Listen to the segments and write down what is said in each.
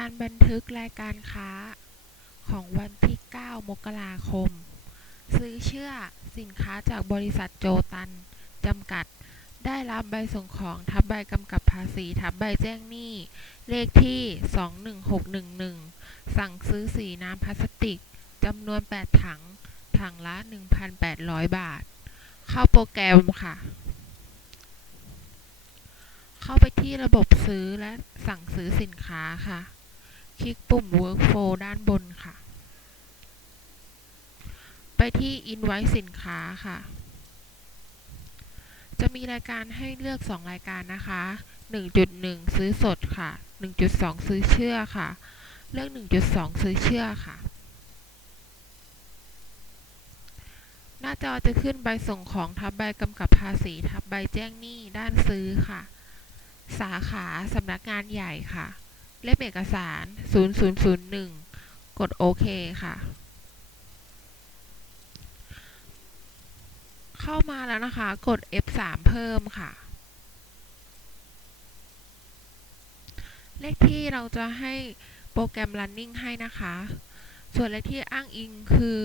การบันทึกรายการค้าของวันที่ 9 มกราคม ซื้อเชื่อสินค้าจากบริษัทโจตัน จำกัด ได้รับใบส่งของทับใบกำกับภาษีทับใบแจ้งหนี้ เลขที่ 21611 สั่งซื้อสีน้ำพลาสติกจำนวน 8 ถัง ถังละ 1,800 บาท เข้าโปรแกรมค่ะ เข้าไปที่ระบบซื้อและสั่งซื้อสินค้าค่ะ คลิกปุ่ม Workflow ด้านบนค่ะ ไปที่ Invoice สินค้าค่ะ จะมีรายการให้เลือก 2 รายการนะคะ 1.1 ซื้อสดค่ะ 1.2 ซื้อเชื่อค่ะ เลือก 1.2 ซื้อเชื่อค่ะ หน้าจอจะขึ้นใบส่งของทับใบกำกับภาษีทับใบแจ้งหนี้ด้านซื้อค่ะ สาขาสำนักงานใหญ่ค่ะ เล่มเอกสาร 0001 กดโอเคค่ะ เข้ามาแล้วนะคะ กด F3 เพิ่มค่ะ เลขที่เราจะให้โปรแกรม running ให้นะคะ ส่วนเลขที่อ้างอิงคือ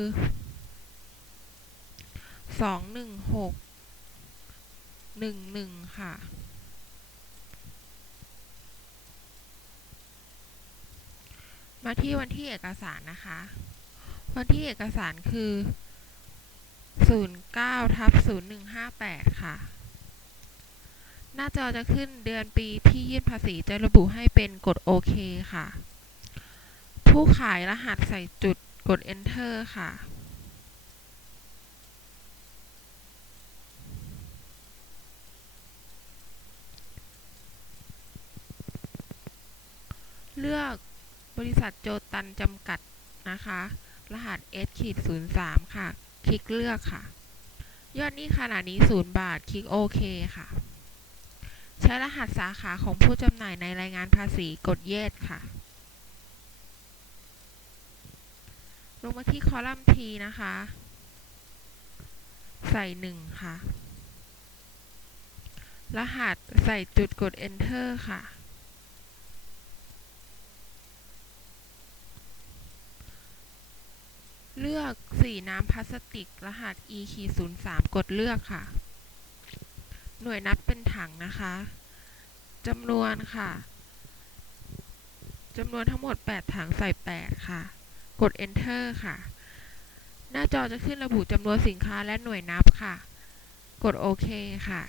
21611 ค่ะ มาที่วันที่เอกสารนะคะ วันที่เอกสารคือ 09ทับ0158 ค่ะ หน้าจอจะขึ้นเดือนปีที่ยื่นภาษีจะระบุให้เป็นกดโอเคค่ะ ผู้ขายรหัสใส่จุดกด enter ค่ะเลือก บริษัทโจตันจำกัดนะคะ รหัส S ขีด03 ค่ะ คลิกเลือกค่ะ ยอดนี้ขณะนี้ 0 บาท คลิกโอเคค่ะ ใช้รหัสสาขาของผู้จำหน่ายในรายงานภาษีกด Yes ค่ะ ลงมาที่คอลัมน์ T นะคะ ใส่ 1 ค่ะ รหัสใส่จุดกด Enter ค่ะ เลือกสีน้ำพลาสติกรหัส E ขีด03กดเลือกค่ะ หน่วยนับเป็นถังนะคะจำนวนค่ะจำนวนทั้งหมด 8 ถังใส่ 8 ค่ะ กด Enter ค่ะ หน้าจอจะขึ้นระบุจำนวนสินค้าและหน่วยนับค่ะ กดโอเคค่ะ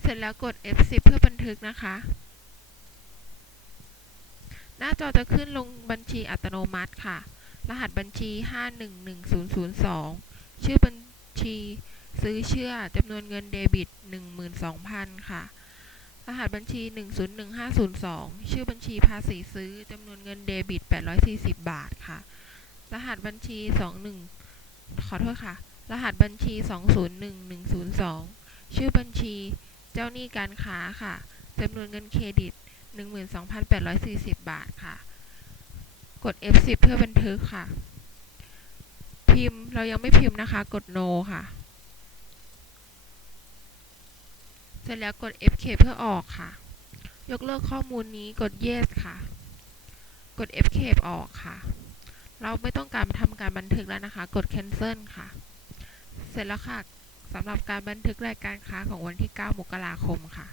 เสร็จแล้วกด F10 เพื่อบันทึกนะคะ หน้าจอจะขึ้นลงบัญชีอัตโนมัติค่ะ รหัสบัญชี 511002 ชื่อบัญชีซื้อเชื่อจำนวนเงินเดบิต 12,000 ค่ะ รหัสบัญชี 101502 ชื่อบัญชีภาษีซื้อจำนวนเงินเดบิต 840 บาทค่ะ รหัสบัญชี 21 ขอโทษค่ะ รหัสบัญชี 201102 ชื่อบัญชีเจ้าหนี้การค้าค่ะจำนวนเงินเครดิต 12,840 บาทค่ะ กด F10 เพื่อบันทึกค่ะ พิมพ์เรายังไม่พิมพ์นะคะ กด No ค่ะ เสร็จแล้วกด Escape เพื่อออกค่ะ ยกเลิกข้อมูลนี้กด Yes ค่ะ กด Escape ออกค่ะ เราไม่ต้องการทำการบันทึกแล้วนะคะ กด Cancel ค่ะ เสร็จแล้วค่ะสำหรับการบันทึกรายการค้าของวันที่ 9 มกราคมค่ะ